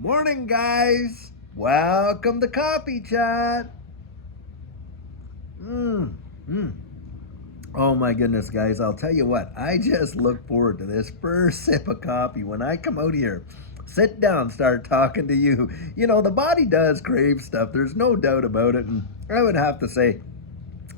Morning, guys. Welcome to Coffee Chat. Oh my goodness, guys. I'll tell you what, I just look forward to this first sip of coffee when I come out here. Sit down, start talking to you. You know, the body does crave stuff. There's no doubt about it. And I would have to say,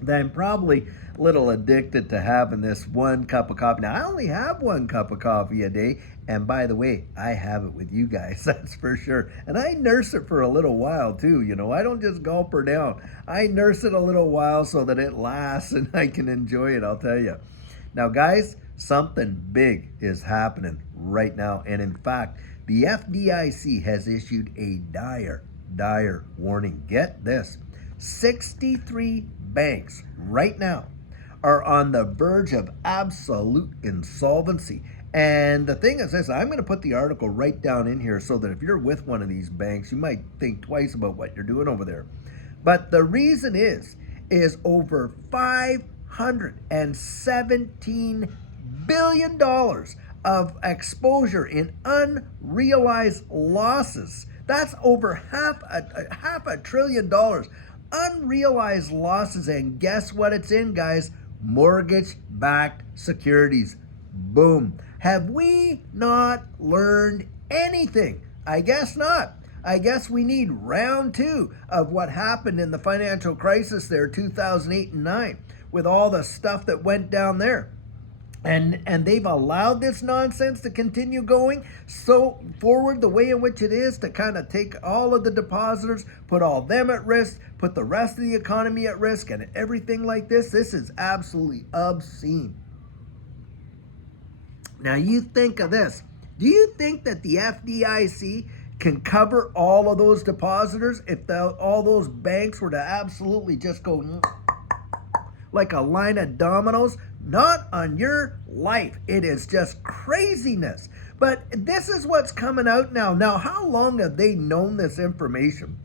that I'm probably a little addicted to having this one cup of coffee. Now, I only have one cup of coffee a day. And by the way, I have it with you guys, that's for sure. And I nurse it for a little while too. You know, I don't just gulp her down. I nurse it a little while so that it lasts and I can enjoy it, I'll tell you. Now, guys, something big is happening right now. And in fact, the FDIC has issued a dire warning. Get this. 63 banks right now are on the verge of absolute insolvency. And the thing is this, I'm going to put the article right down in here so that if you're with one of these banks, you might think twice about what you're doing over there. But the reason is over $517 billion of exposure in unrealized losses. That's over half a trillion dollars. Unrealized losses, and guess what it's in, guys? Mortgage-backed securities. Boom. Have we not learned anything? I guess not. I guess we need round two of what happened in the financial crisis there, 2008 and 9, with all the stuff that went down there. And they've allowed this nonsense to continue going so forward the way in which it is, to kind of take all of the depositors, put all them at risk, put the rest of the economy at risk, and everything like this. This is absolutely obscene. Now you think of this. Do you think that the FDIC can cover all of those depositors if all those banks were to absolutely just go like a line of dominoes? Not on your life. It is just craziness. But this is what's coming out now. Now, how long have they known this information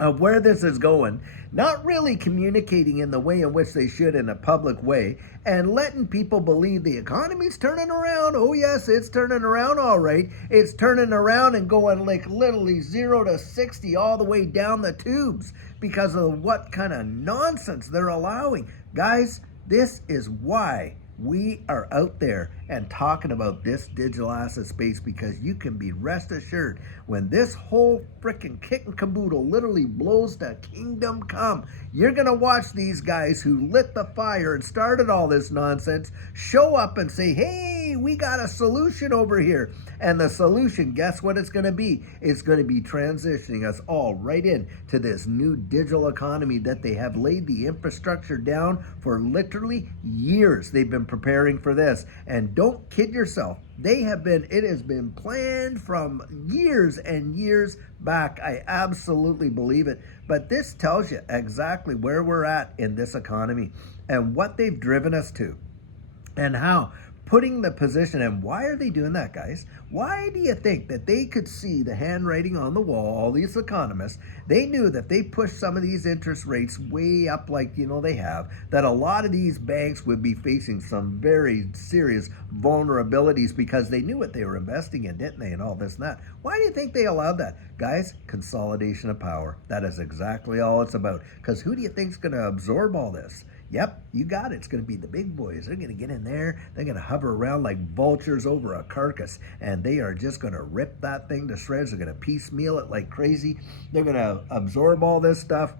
of where this is going? Not really communicating in the way in which they should in a public way, and letting people believe the economy's turning around. Oh yes, it's turning around, all right. It's turning around and going like literally 0 to 60 all the way down the tubes because of what kind of nonsense they're allowing. Guys, this is why we are out there and talking about this digital asset space, because you can be rest assured when this whole freaking kit and caboodle literally blows to kingdom come, you're going to watch these guys who lit the fire and started all this nonsense show up and say, hey, we got a solution over here. And the solution, guess what it's going to be? It's going to be transitioning us all right in to this new digital economy that they have laid the infrastructure down for literally years. They've been preparing for this. And don't kid yourself. It has been planned from years and years back. I absolutely believe it. But this tells you exactly where we're at in this economy and what they've driven us to and how. Putting the position, and why are they doing that, guys? Why do you think that they could see the handwriting on the wall, all these economists? They knew that they pushed some of these interest rates way up like, they have, that a lot of these banks would be facing some very serious vulnerabilities because they knew what they were investing in, didn't they, and all this and that. Why do you think they allowed that? Guys, consolidation of power. That is exactly all it's about. Because who do you think is going to absorb all this? Yep, you got it. It's going to be the big boys. They're going to get in there. They're going to hover around like vultures over a carcass, and they are just going to rip that thing to shreds. They're going to piecemeal it like crazy. They're going to absorb all this stuff,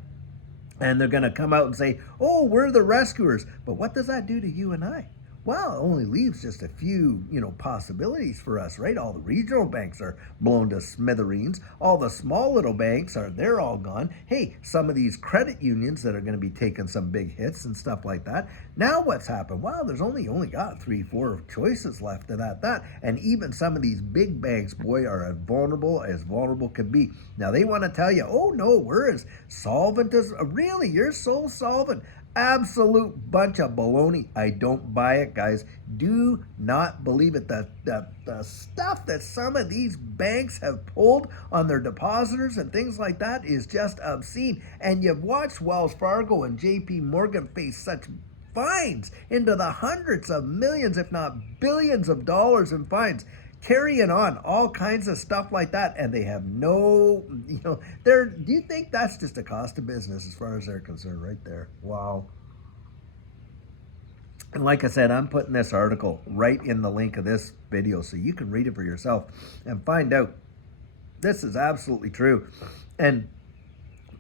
and they're going to come out and say, oh, we're the rescuers. But what does that do to you and I? Well, it only leaves just a few, possibilities for us, right? All the regional banks are blown to smithereens. All the small little banks they're all gone. Hey, some of these credit unions that are going to be taking some big hits and stuff like that. Now what's happened? Well, there's only got 3-4 choices left of that. And even some of these big banks, boy, are as vulnerable can be. Now they want to tell you, oh no, we're as solvent as, really, you're so solvent. Absolute bunch of baloney. I don't buy it, guys. Do not believe it. The stuff that some of these banks have pulled on their depositors and things like that is just obscene. And you've watched Wells Fargo and JP Morgan face such fines into the hundreds of millions, if not billions of dollars in fines. carrying on all kinds of stuff like that, and they have no, do you think that's just a cost of business as far as they're concerned right there? Wow. And like I said, I'm putting this article right in the link of this video so you can read it for yourself and find out this is absolutely true. And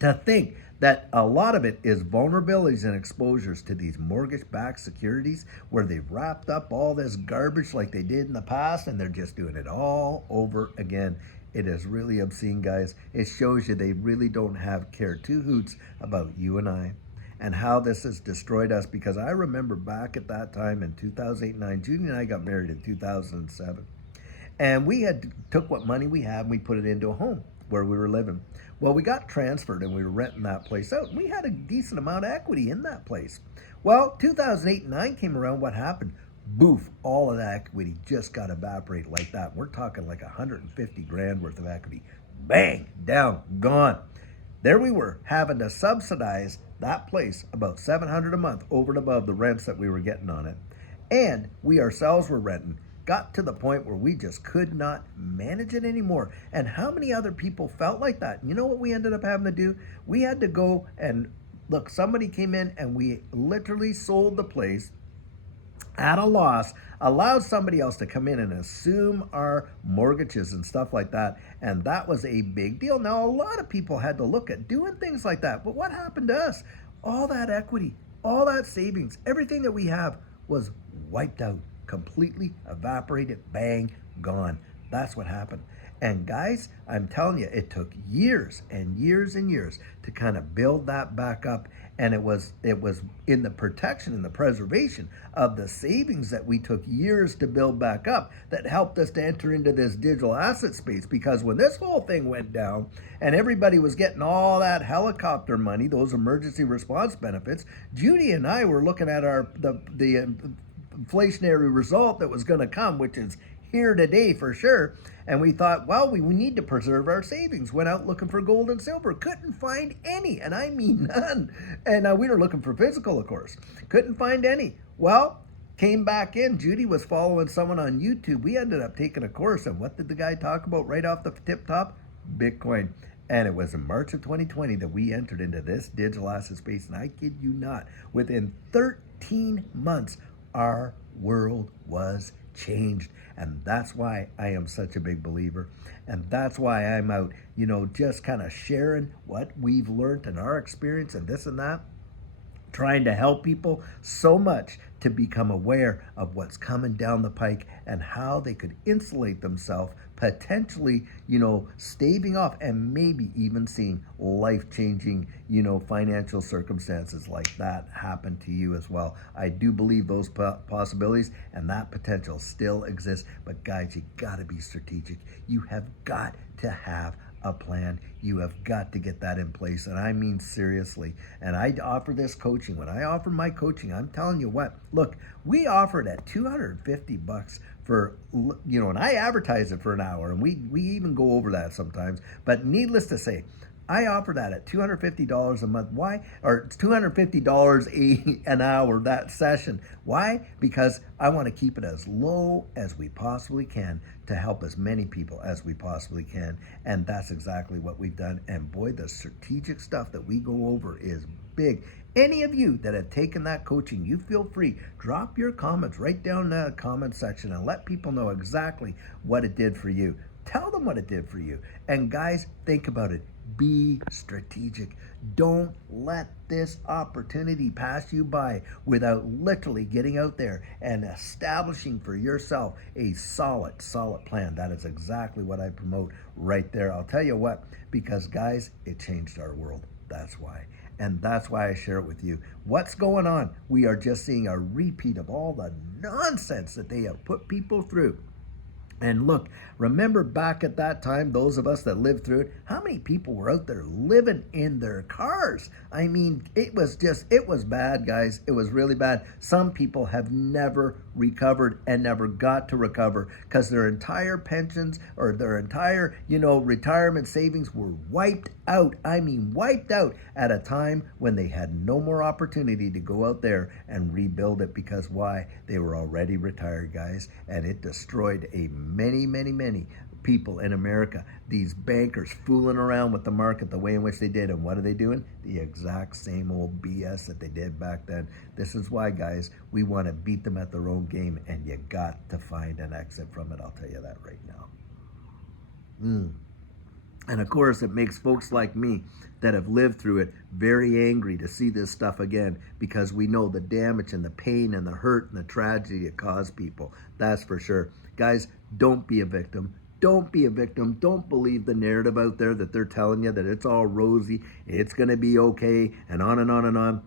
to think that a lot of it is vulnerabilities and exposures to these mortgage-backed securities where they've wrapped up all this garbage like they did in the past, and they're just doing it all over again. It is really obscene, guys. It shows you they really don't have care two hoots about you and I and how this has destroyed us, because I remember back at that time in 2008-9, Judy and I got married in 2007. And we had took what money we had and we put it into a home where we were living. Well, we got transferred and we were renting that place out. We had a decent amount of equity in that place. Well, 2008 and 9 came around. What happened? Boof, all of that equity just got evaporated like that. We're talking like 150 grand worth of equity. Bang, down, gone. There we were having to subsidize that place about $700 a month over and above the rents that we were getting on it. And we ourselves were renting. Got to the point where we just could not manage it anymore. And how many other people felt like that? You know what we ended up having to do? We had to go and look, somebody came in and we literally sold the place at a loss, allowed somebody else to come in and assume our mortgages and stuff like that. And that was a big deal. Now, a lot of people had to look at doing things like that. But what happened to us? All that equity, all that savings, everything that we have was wiped out. Completely evaporated, bang, gone. That's what happened. And guys, I'm telling you, it took years and years and years to kind of build that back up. And it was in the protection and the preservation of the savings that we took years to build back up that helped us to enter into this digital asset space. Because when this whole thing went down and everybody was getting all that helicopter money, those emergency response benefits, Judy and I were looking at the inflationary result that was going to come, which is here today for sure. And we thought, well, we need to preserve our savings. Went out looking for gold and silver. Couldn't find any, and I mean none. And we were looking for physical, of course. Couldn't find any. Well, came back in. Judy was following someone on YouTube. We ended up taking a course, and what did the guy talk about right off the tip top? Bitcoin. And it was in March of 2020 that we entered into this digital asset space. And I kid you not, within 13 months, our world was changed. And that's why I am such a big believer. And that's why I'm out, just kind of sharing what we've learned and our experience and this and that, trying to help people so much to become aware of what's coming down the pike and how they could insulate themselves, potentially, staving off and maybe even seeing life-changing, financial circumstances like that happen to you as well. I do believe those possibilities and that potential still exists. But guys, you got to be strategic. You have got to have a plan. You have got to get that in place, and I mean seriously. And I offer this coaching. When I offer my coaching, I'm telling you what, look, we offer it at $250 for, and I advertise it for an hour, and we even go over that sometimes. But needless to say, I offer that at $250 a month. Why? Or it's $250 an hour, that session. Why? Because I want to keep it as low as we possibly can to help as many people as we possibly can. And that's exactly what we've done. And boy, the strategic stuff that we go over is big. Any of you that have taken that coaching, you feel free. Drop your comments right down in the comment section and let people know exactly what it did for you. Tell them what it did for you. And guys, think about it. Be strategic. Don't let this opportunity pass you by without literally getting out there and establishing for yourself a solid plan. That is exactly what I promote right there. I'll tell you what, because guys, it changed our world. That's why. And that's why I share it with you. What's going on? We are just seeing a repeat of all the nonsense that they have put people through. And look, remember back at that time, those of us that lived through it, how many people were out there living in their cars? I mean, it was bad, guys. It was really bad. Some people have never recovered and never got to recover because their entire pensions or their entire, retirement savings were wiped out. I mean, wiped out at a time when they had no more opportunity to go out there and rebuild it, because why? They were already retired, guys, and it destroyed a many, many, many people in America, these bankers fooling around with the market the way in which they did. And what are they doing? The exact same old BS that they did back then. This is why, guys, we want to beat them at their own game, and you got to find an exit from it. I'll tell you that right now. And of course, it makes folks like me that have lived through it very angry to see this stuff again, because we know the damage and the pain and the hurt and the tragedy it caused people. That's for sure. Guys, don't be a victim. Don't be a victim. Don't believe the narrative out there that they're telling you that it's all rosy, it's going to be okay, and on and on and on,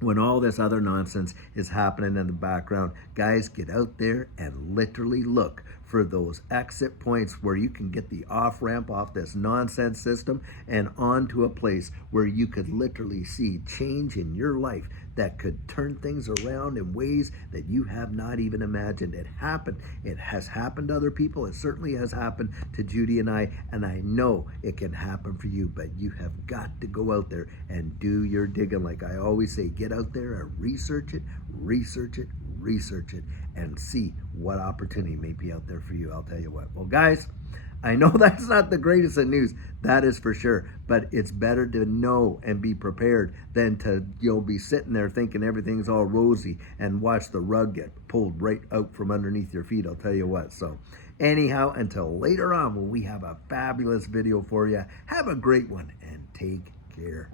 when all this other nonsense is happening in the background. Guys, get out there and literally look for those exit points where you can get the off-ramp off this nonsense system and onto a place where you could literally see change in your life that could turn things around in ways that you have not even imagined. It happened. It has happened to other people. It certainly has happened to Judy and I know it can happen for you, but you have got to go out there and do your digging. Like I always say, get out there and research it, and see what opportunity may be out there for you. I'll tell you what. Well, guys, I know that's not the greatest of news, that is for sure, but it's better to know and be prepared than to be sitting there thinking everything's all rosy and watch the rug get pulled right out from underneath your feet. I'll tell you what. So anyhow, until later on when we have a fabulous video for you, have a great one and take care.